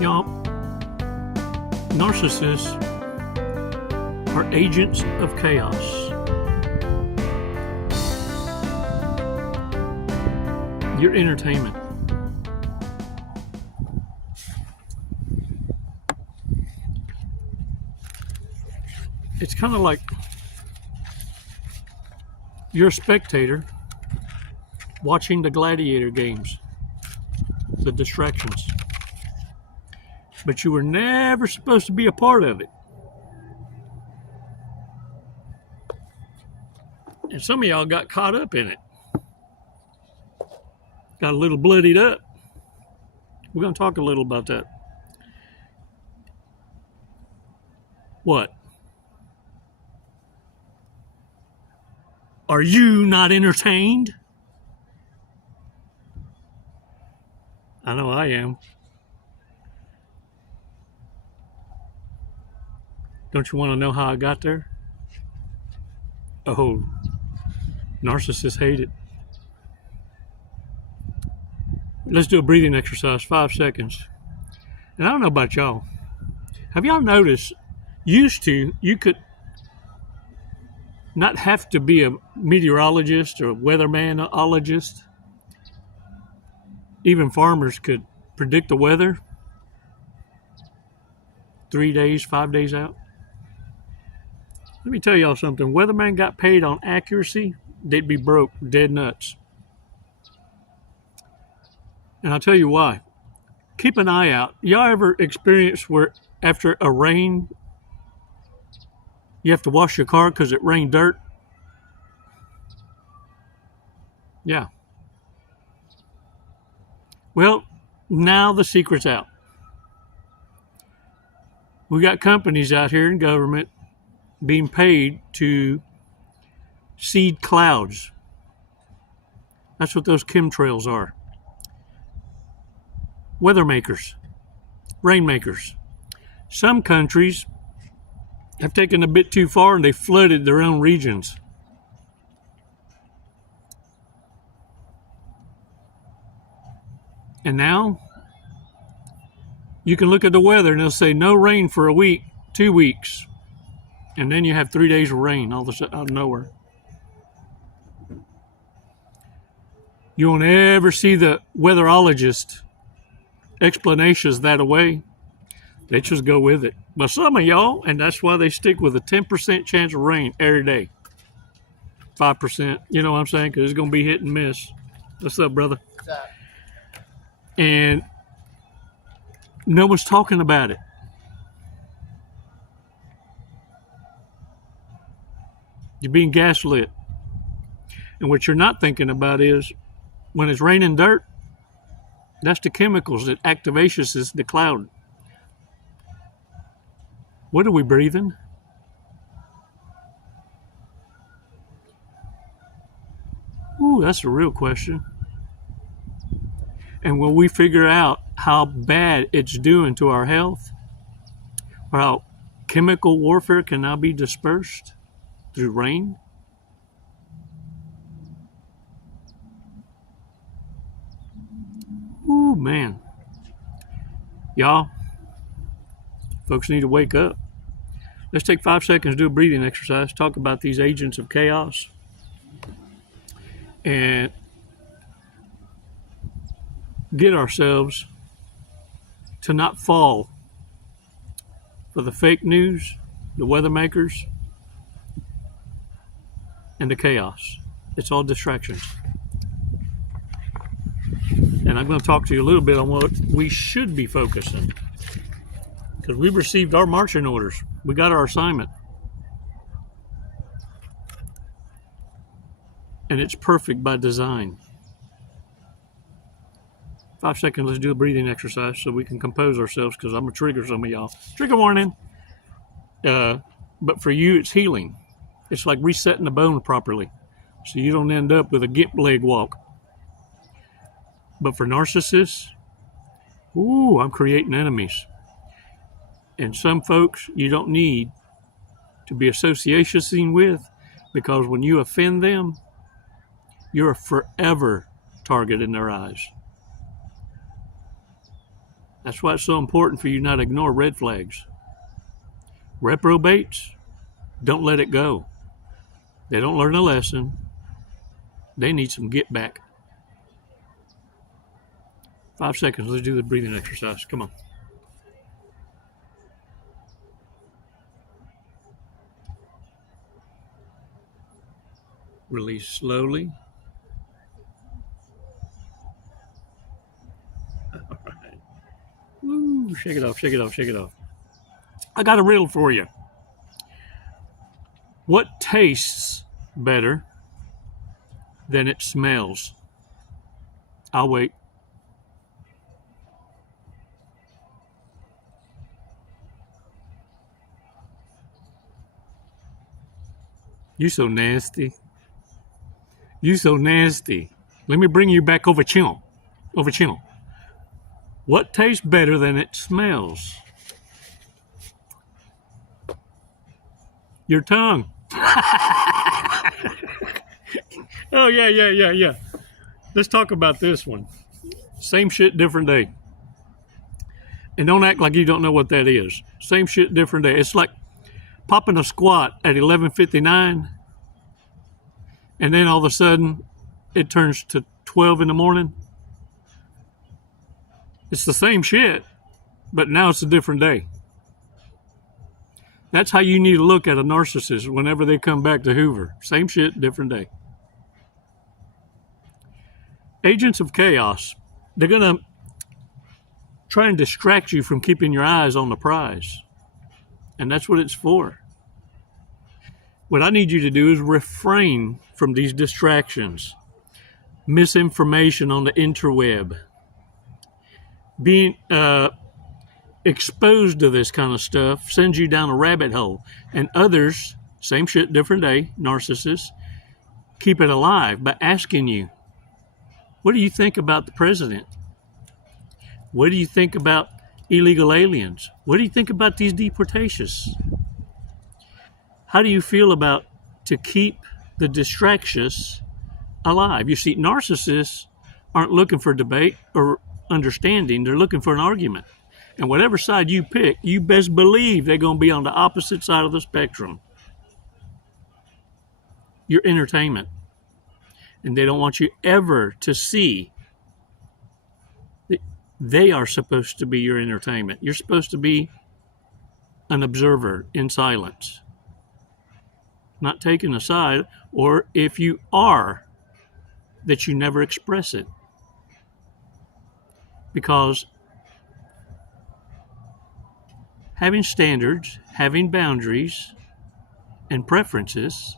Y'all, narcissists are agents of chaos. Your entertainment. It's kind of like you're a spectator watching the gladiator games, the distractions. But you were never supposed to be a part of it. And some of y'all got caught up in it. Got a little bloodied up. We're going to talk a little about that. What? Are you not entertained? I know I am. Don't you want to know how I got there? Oh, narcissists hate it. Let's do a breathing exercise, 5 seconds. And I don't know about y'all. Have y'all noticed, used to, you could not have to be a meteorologist or a weathermanologist. Even farmers could predict the weather 3 days, 5 days out. Let me tell y'all something. Weatherman got paid on accuracy, they'd be broke, dead nuts. And I'll tell you why. Keep an eye out. Y'all ever experience where after a rain, you have to wash your car because it rained dirt? Yeah. Well, now the secret's out. We got companies out here in government being paid to seed clouds. That's what those chemtrails are. Weather makers, rainmakers. Some countries have taken a bit too far and they flooded their own regions. And now you can look at the weather and they'll say no rain for a week, 2 weeks. And then you have 3 days of rain all of a sudden out of nowhere. You won't ever see the weatherologist explanations that away. They just go with it. But some of y'all, and that's why they stick with a 10% chance of rain every day. 5%, you know what I'm saying? Because it's going to be hit and miss. What's up, brother? What's up? And no one's talking about it. You're being gaslit. And what you're not thinking about is when it's raining dirt, that's the chemicals that activates the cloud. What are we breathing? Ooh, that's a real question. And when we figure out how bad it's doing to our health, or how chemical warfare can now be dispersed through rain, ooh, man. Y'all, folks need to wake up. Let's take 5 seconds, do a breathing exercise, talk about these agents of chaos, and get ourselves to not fall for the fake news, the weather makers, and the chaos. It's all distractions. And I'm going to talk to you a little bit on what we should be focusing. Because we've received our marching orders. We got our assignment. And it's perfect by design. 5 seconds, let's do a breathing exercise so we can compose ourselves, because I'm going to trigger some of y'all. Trigger warning. But for you, it's healing. It's like resetting the bone properly so you don't end up with a gimp leg walk. But for narcissists, ooh, I'm creating enemies. And some folks you don't need to be associating with, because when you offend them, you're a forever target in their eyes. That's why it's so important for you not to ignore red flags. Reprobates, don't let it go. They don't learn a lesson. They need some get back. 5 seconds. Let's do the breathing exercise. Come on. Release slowly. All right. Woo, shake it off, shake it off, shake it off. I got a riddle for you. What tastes better than it smells? I'll wait. You so nasty. You so nasty. Let me bring you back over channel. Over channel. What tastes better than it smells? Your tongue. Oh, yeah. Let's talk about this one. Same shit, different day. And don't act like you don't know what that is. Same shit, different day. It's like popping a squat at 11:59, and then all of a sudden it turns to 12 in the morning. It's the same shit, but now it's a different day. That's how you need to look at a narcissist whenever they come back to Hoover. Same shit, different day. Agents of chaos, they're going to try and distract you from keeping your eyes on the prize. And that's what it's for. What I need you to do is refrain from these distractions. Misinformation on the interweb. Being exposed to this kind of stuff sends you down a rabbit hole. And others, same shit, different day, narcissists, keep it alive by asking you, what do you think about the president? What do you think about illegal aliens? What do you think about these deportations? How do you feel about to keep the distractions alive? You see, narcissists aren't looking for debate or understanding. They're looking for an argument. And whatever side you pick, you best believe they're going to be on the opposite side of the spectrum. Your entertainment. And they don't want you ever to see that they are supposed to be your entertainment. You're supposed to be an observer in silence. Not taking a side, or if you are, that you never express it. Because having standards, having boundaries, and preferences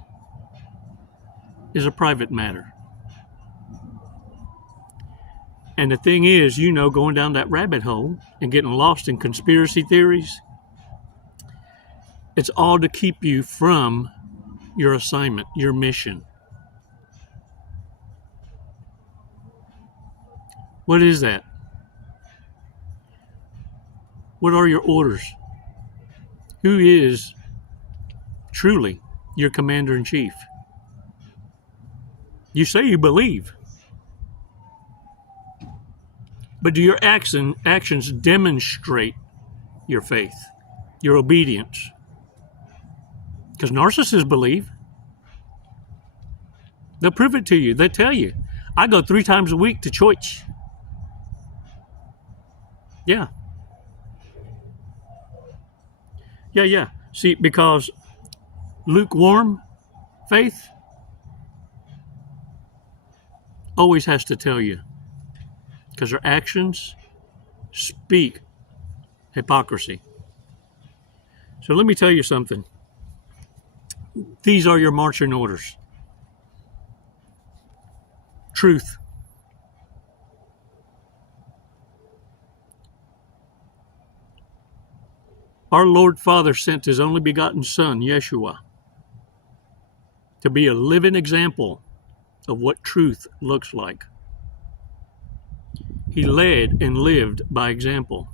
is a private matter. And the thing is, going down that rabbit hole and getting lost in conspiracy theories, it's all to keep you from your assignment, your mission. What is that? What are your orders? Who is truly your commander-in-chief? You say you believe, but do your actions demonstrate your faith, your obedience? Because narcissists believe. They'll prove it to you. They'll tell you, I go 3 times a week to church. Yeah. Yeah. See, because lukewarm faith always has to tell you, because their actions speak hypocrisy. So let me tell you something. These are your marching orders. Truth. Our Lord Father sent His only begotten Son, Yeshua, to be a living example of what truth looks like. He led and lived by example.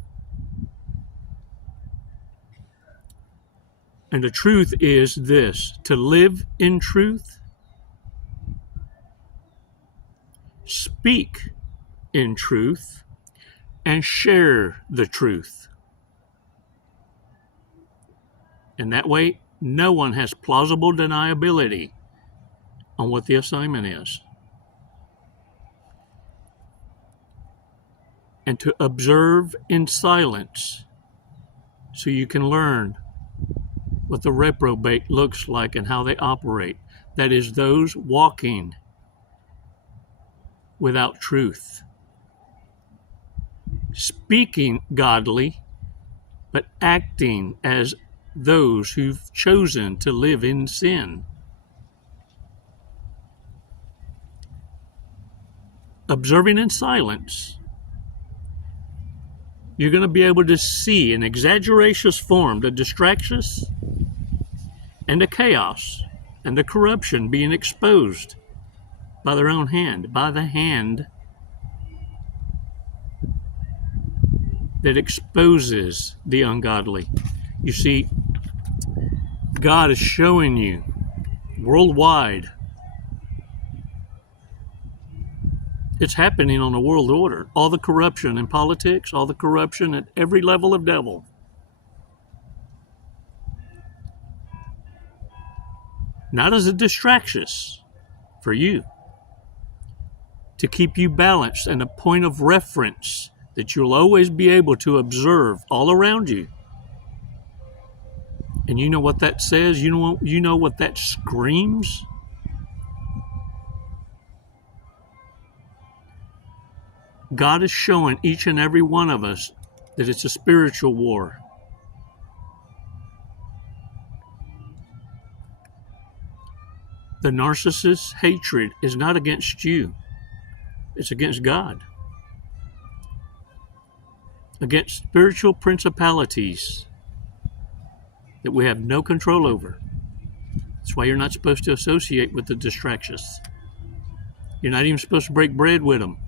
And the truth is this: to live in truth, speak in truth, and share the truth. And that way, no one has plausible deniability on what the assignment is. And to observe in silence so you can learn what the reprobate looks like and how they operate. That is, those walking without truth, speaking godly, but acting as those who've chosen to live in sin. Observing in silence, you're going to be able to see in exaggeracious form the distractions and the chaos and the corruption being exposed by their own hand, by the hand that exposes the ungodly. You see, God is showing you worldwide. It's happening on a world order. All the corruption in politics, all the corruption at every level of devil. Not as a distraction for you, to keep you balanced and a point of reference that you'll always be able to observe all around you. And you know what that says? You know what that screams? God is showing each and every one of us that it's a spiritual war. The narcissist's hatred is not against you. It's against God. Against spiritual principalities that we have no control over. That's why you're not supposed to associate with the distractions. You're not even supposed to break bread with them.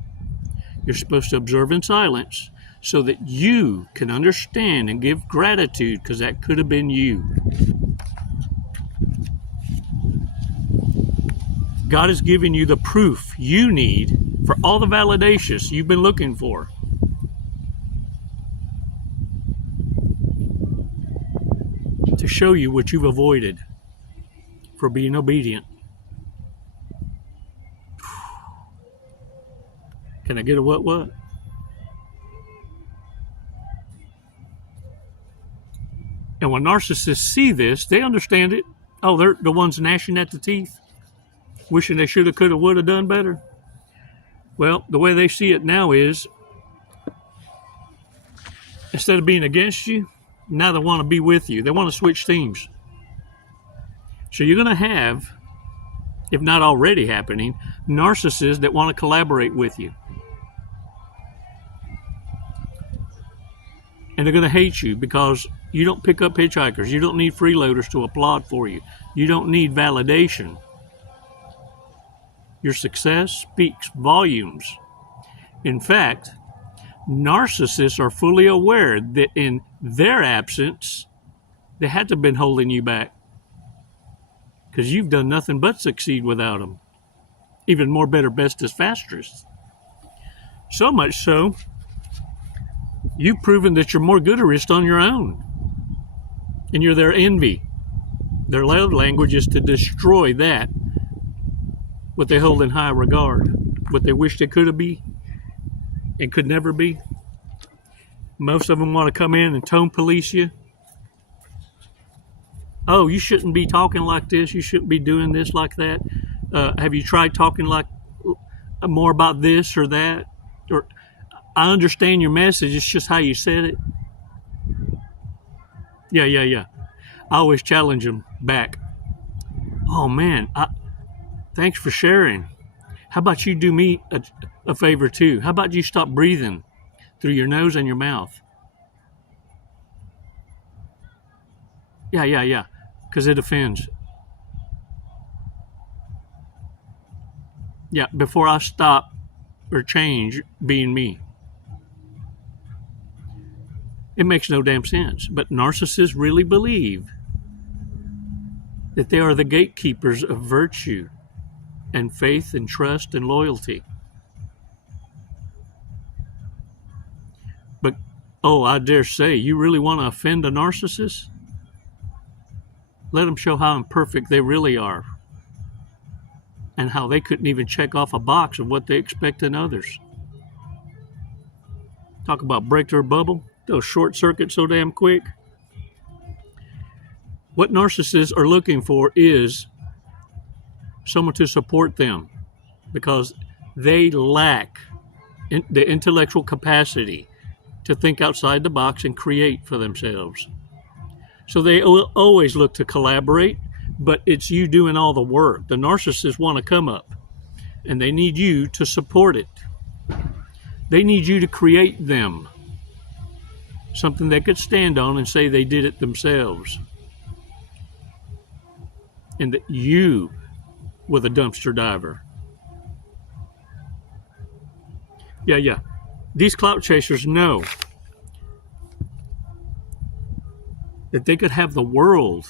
You're supposed to observe in silence so that you can understand and give gratitude, because that could have been you. God is giving you the proof you need for all the validations you've been looking for. To show you what you've avoided for being obedient. Can I get a what? And when narcissists see this, they understand it. Oh, they're the ones gnashing at the teeth, wishing they should have, could have, would have done better. Well, the way they see it now is, instead of being against you, now they want to be with you. They want to switch teams. So you're going to have, if not already happening, narcissists that want to collaborate with you. And they're going to hate you because you don't pick up hitchhikers. You don't need freeloaders to applaud for you. You don't need validation. Your success speaks volumes. In fact, narcissists are fully aware that in their absence, they had to have been holding you back, because you've done nothing but succeed without them. Even more, better, bestest, fastest. So much so, you've proven that you're more gooderist on your own. And you're their envy. Their love language is to destroy that, what they hold in high regard, what they wish they could have been and could never be. Most of them want to come in and tone police you. Oh, you shouldn't be talking like this. You shouldn't be doing this like that. Have you tried talking like more about this or that? Or, I understand your message. It's just how you said it. Yeah. I always challenge them back. Oh, man, thanks for sharing. How about you do me a favor too? How about you stop breathing through your nose and your mouth? Yeah, because it offends. Yeah, before I stop or change being me. It makes no damn sense. But narcissists really believe that they are the gatekeepers of virtue and faith and trust and loyalty. Oh, I dare say, you really want to offend a narcissist? Let them show how imperfect they really are and how they couldn't even check off a box of what they expect in others. Talk about break their bubble. They'll short circuit so damn quick. What narcissists are looking for is someone to support them because they lack the intellectual capacity to think outside the box and create for themselves. So they will always look to collaborate, but it's you doing all the work. The narcissists want to come up, and they need you to support it. They need you to create them something they could stand on and say they did it themselves. And that you were the dumpster diver. Yeah. These clout chasers know that they could have the world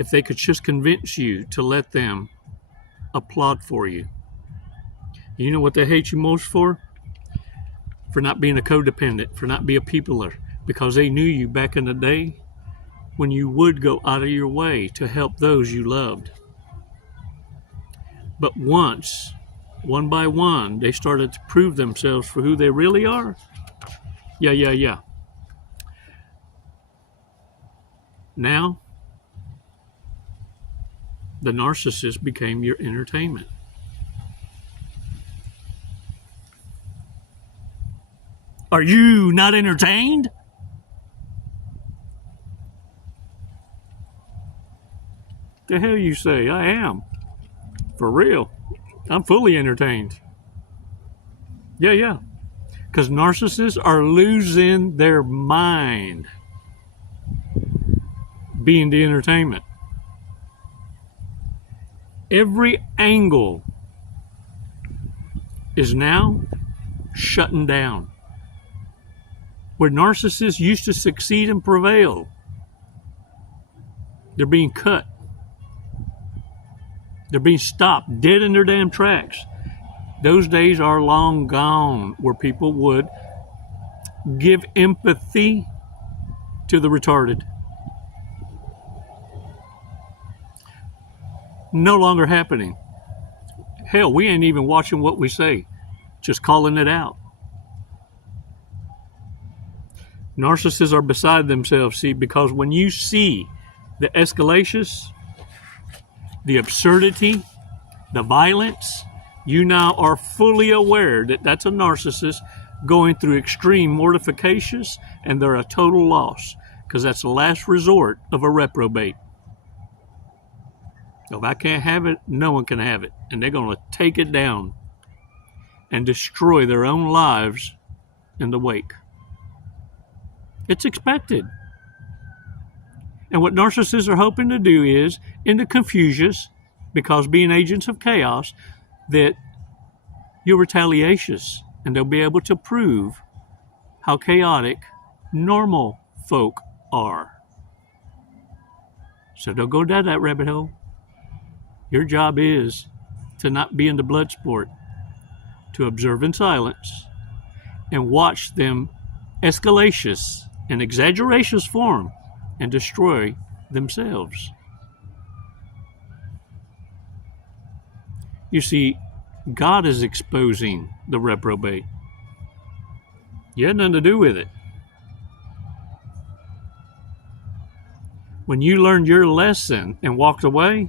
if they could just convince you to let them applaud for you. You know what they hate you most for? For not being a codependent, for not being a peopler, because they knew you back in the day when you would go out of your way to help those you loved. But once, one by one, they started to prove themselves for who they really are. Yeah. Now, the narcissist became your entertainment. Are you not entertained? The hell you say? I am. For real. I'm fully entertained. Yeah. Because narcissists are losing their mind being the entertainment. Every angle is now shutting down. Where narcissists used to succeed and prevail, they're being cut. They're being stopped dead in their damn tracks. Those days are long gone where people would give empathy to the retarded. No longer happening. Hell, we ain't even watching what we say, just calling it out. Narcissists are beside themselves, see, because when you see the escalations, the absurdity, the violence, you now are fully aware that that's a narcissist going through extreme mortifications and they're a total loss because that's the last resort of a reprobate. So if I can't have it, no one can have it. And they're going to take it down and destroy their own lives in the wake. It's expected. And what narcissists are hoping to do is, in the confusions, because being agents of chaos, that you're retaliatious and they'll be able to prove how chaotic normal folk are. So don't go down that rabbit hole. Your job is to not be in the blood sport, to observe in silence and watch them escalations and exaggerations form and destroy themselves. You see, God is exposing the reprobate. You had nothing to do with it. When you learned your lesson and walked away,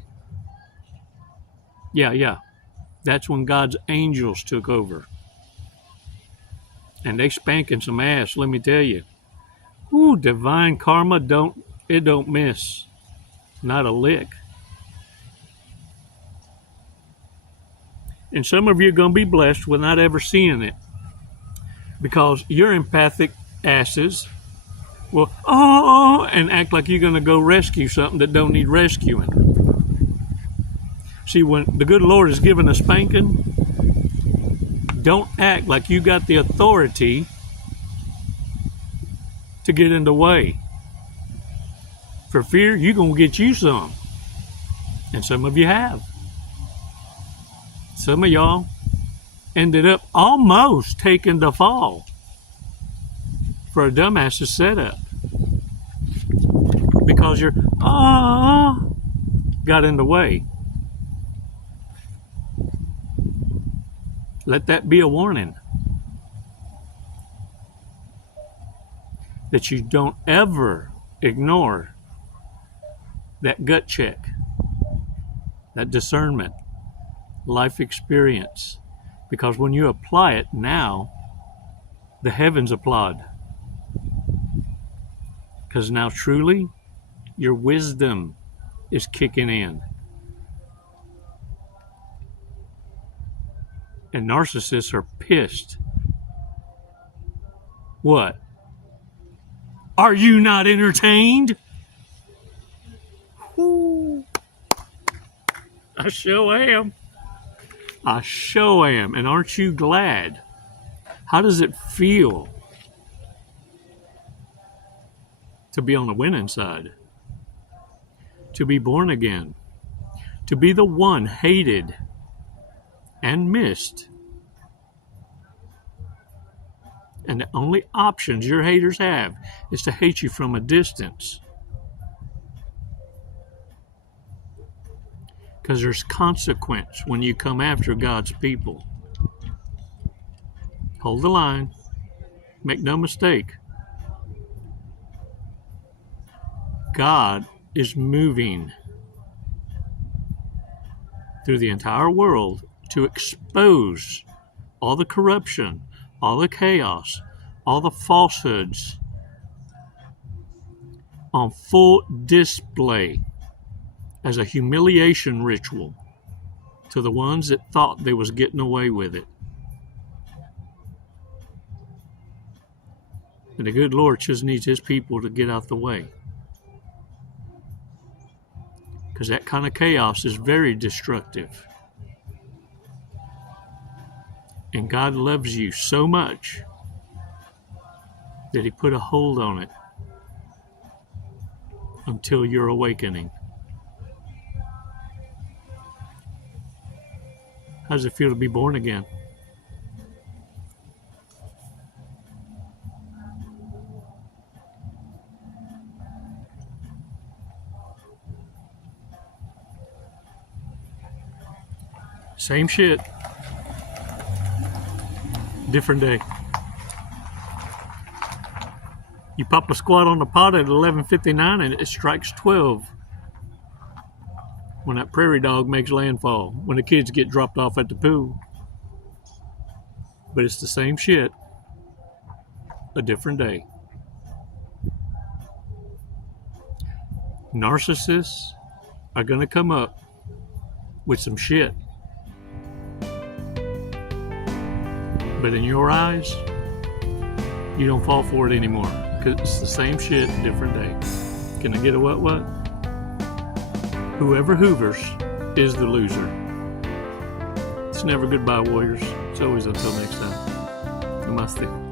yeah, that's when God's angels took over. And they spanking some ass, let me tell you. Ooh, divine karma don't miss. Not a lick. And some of you are going to be blessed with not ever seeing it. Because your empathic asses will, and act like you're going to go rescue something that don't need rescuing. See, when the good Lord is giving a spanking, don't act like you got the authority to get in the way. For fear you're going to get you some. And some of you have. Some of y'all ended up almost taking the fall for a dumbass's setup. Because your got in the way. Let that be a warning. That you don't ever ignore that gut check, that discernment, life experience. Because when you apply it now, the heavens applaud. Because now truly, your wisdom is kicking in. And narcissists are pissed. What? Are you not entertained? Whoo. I sure am. I sure am. And aren't you glad? How does it feel to be on the winning side? To be born again? To be the one hated and missed? And the only options your haters have is to hate you from a distance. Because there's consequence when you come after God's people. Hold the line. Make no mistake. God is moving through the entire world to expose all the corruption, all the chaos, all the falsehoods on full display as a humiliation ritual to the ones that thought they was getting away with it. And the good Lord just needs his people to get out the way. Because that kind of chaos is very destructive. And God loves you so much that he put a hold on it until your awakening. How does it feel to be born again? Same shit. Different day. You pop a squat on the pot at 11:59 and it strikes 12 when that prairie dog makes landfall, when the kids get dropped off at the pool. But it's the same shit, a different day. Narcissists are going to come up with some shit. But in your eyes, you don't fall for it anymore. Because it's the same shit, different day. Can I get a what? Whoever hoovers is the loser. It's never goodbye, warriors. It's always until next time. Namaste.